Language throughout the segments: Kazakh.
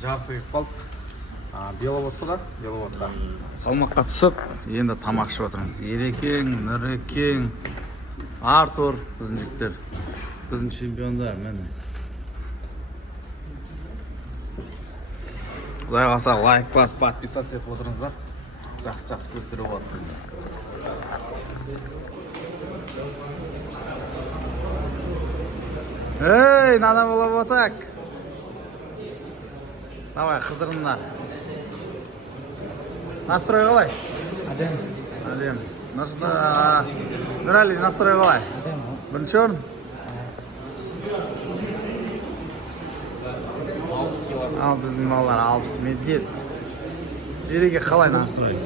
жасы қалдық. Беловодқа. Салмаққа түсіп, енді тамақ ішіп отырмыз. Ерекең, Нұрекең, Артур, біздің жігіттер. Біздің чемпиондар, міне. Құдай қаласа лайк басып, подписаться етіп отырыңыздар. Жақсы көздері болады. Эй, надо было вот так. Давай, қызырындар. Настрой қалай? Әдем. Нұрәли, настрой қалай? Бірінші орын? Ал біздің балалар 60 медет. Ереге қалай настрой?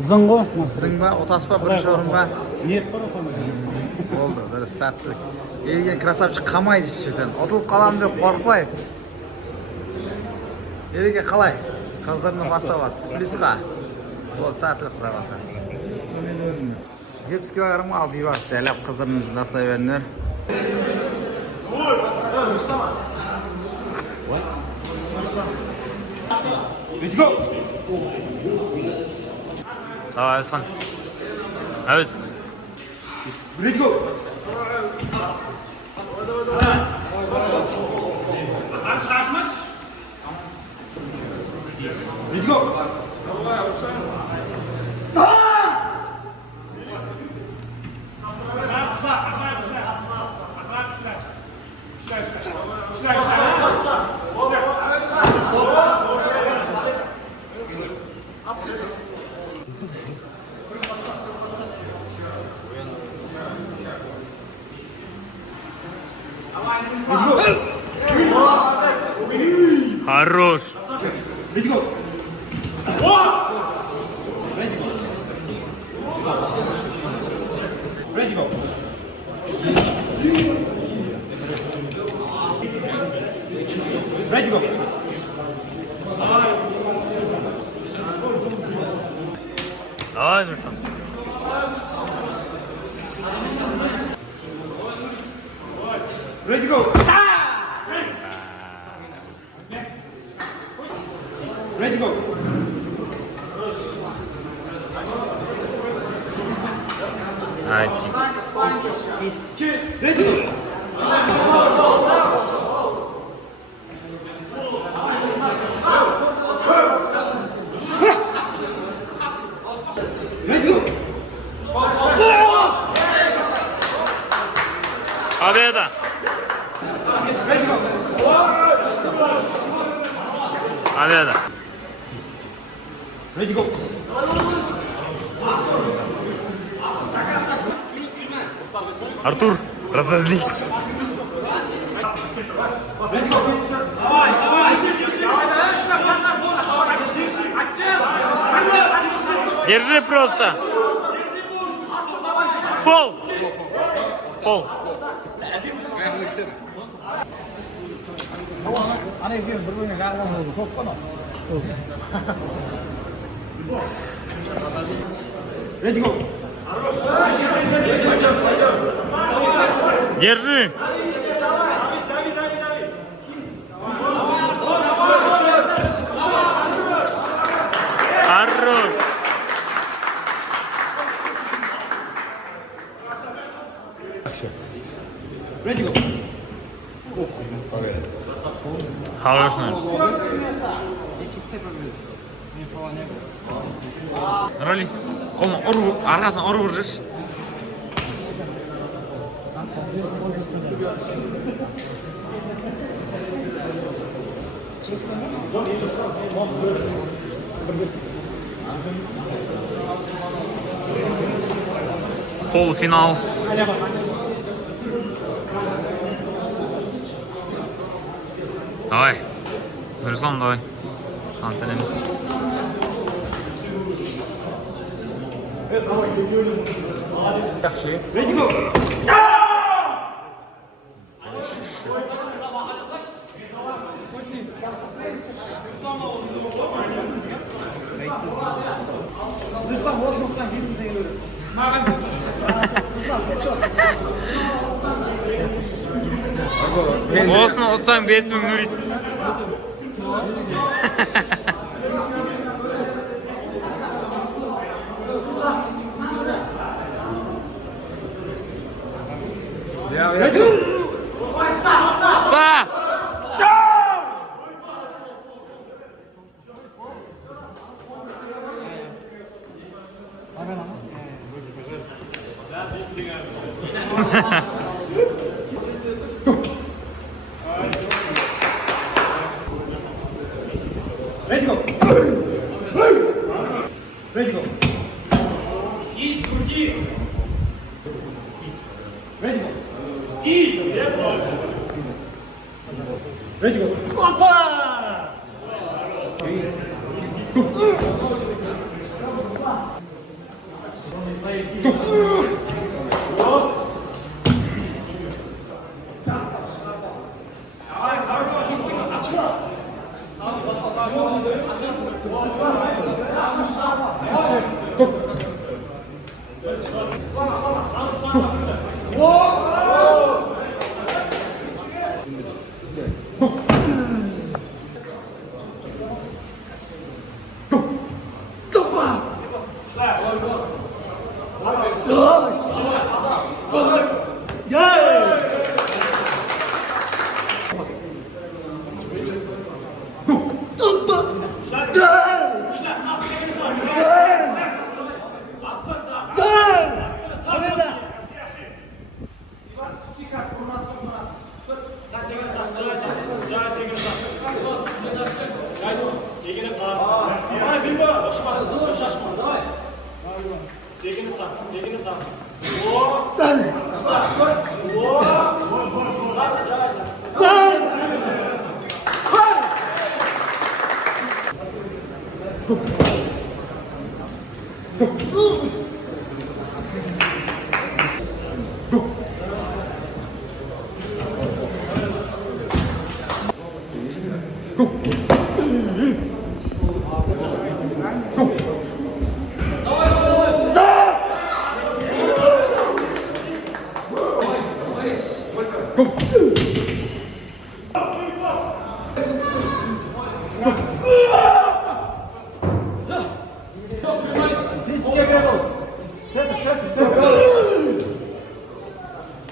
Зың ғой? Зың ба? Отас ба? Бірінші орын ба? Ниет бар отамыз. Болды, дұрыс, сәттілік. Ереге красавчик қамайды шетен. Ұтылып қаламын деп қорықпай. Ереге қалай? Қыздарына бастабасыз. Плюсқа. Ол сәттілік құрағаса. Мен өзім. 70 килограммға алып ебар. Дәлеп қыздарына бастай беріңдер. Давай, Асхан. Әуіз. Ready go. Let's go. Хорош. Let's go. Ready go. Ready go. Давай, Нұрсан. Ready go. Ready go. Айти. Ready go. Ready go. Победа. Ready go. Победа. Ready go. Артур, разозлись. Ready go. Держи просто. Фол. Фол. Ана екен бір-біріне жағынан болды. Көп қана. Ready go. Держи. Хорош. Ready go. Хорош, Нұрс. Нұрәли, қолын ұру, арқасынан ұру жүрші. Полуфинал. Давай. Нұрислам, давай. Шанс елеміз. Ready go. Рыслан, осы ноқсан 5 мың теңге өледі. Осыны ұтсаң 5 мың Нұрис. Ready go. Stop! Ready go. Ready go. Ready go. Ready go.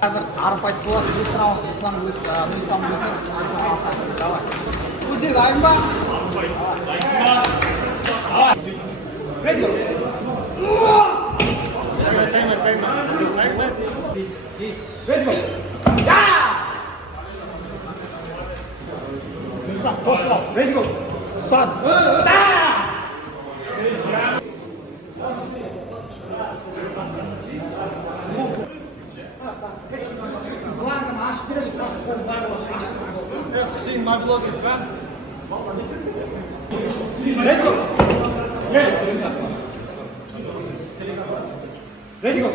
Hazır arif aytib qo'yadi. Islom bo'lsa, давай. O'zing daymi? Ready go. Ready go. Islom, to'sla. Ready go. Start. Vladan açıp biriş Hüseyin Mabilot ben. Ready go. Ready go.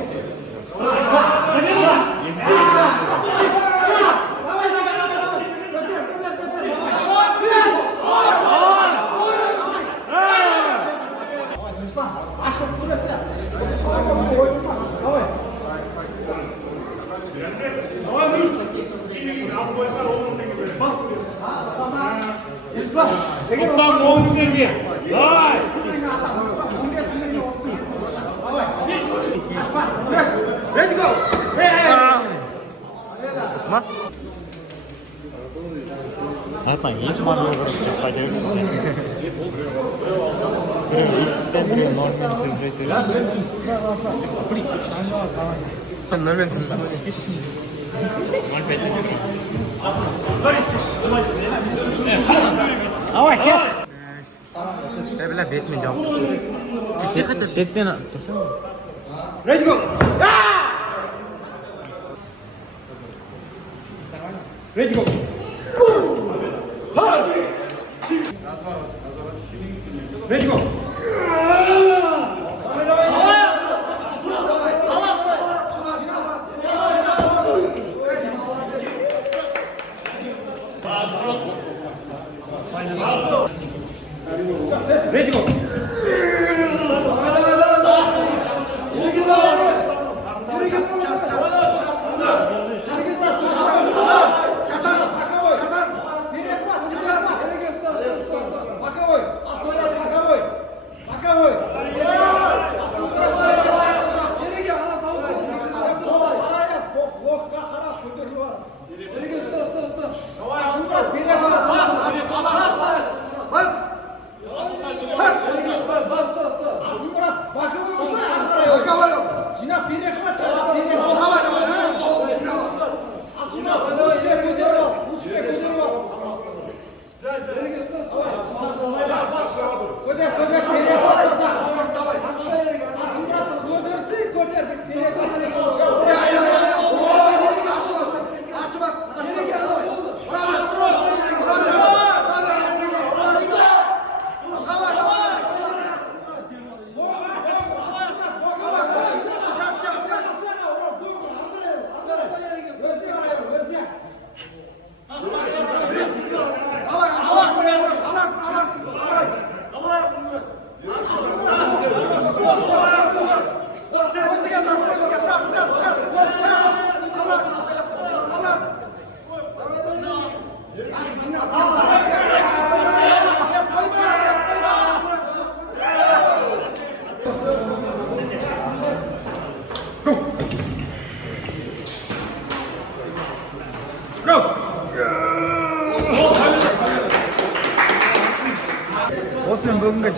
Islom, açıp durası. Давай. Islom, Сам он где? Давай. Ready go. Aytmang, hech marga o'g'irib qaytaversiz. Ikkisidan biri normal so'z aytadi. Sen normal so'z aytasiz. Давай, ket. Bilan betmen javob bersin. Kecha qayta betmen. Ready go. Ready go. Ready go. Ready go.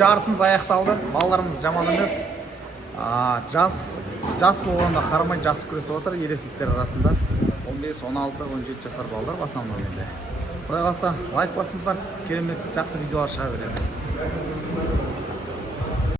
жарысымыз аяқталды. Балаларымыз жаман емес. Жас болғанда қарамай жақсы күресіп отыр ересектер арасында. 15, 16, 17 жасар балдар в основном енді. Құдай қаласа лайк басыңыздар, керемет жақсы видеолар шыға береді.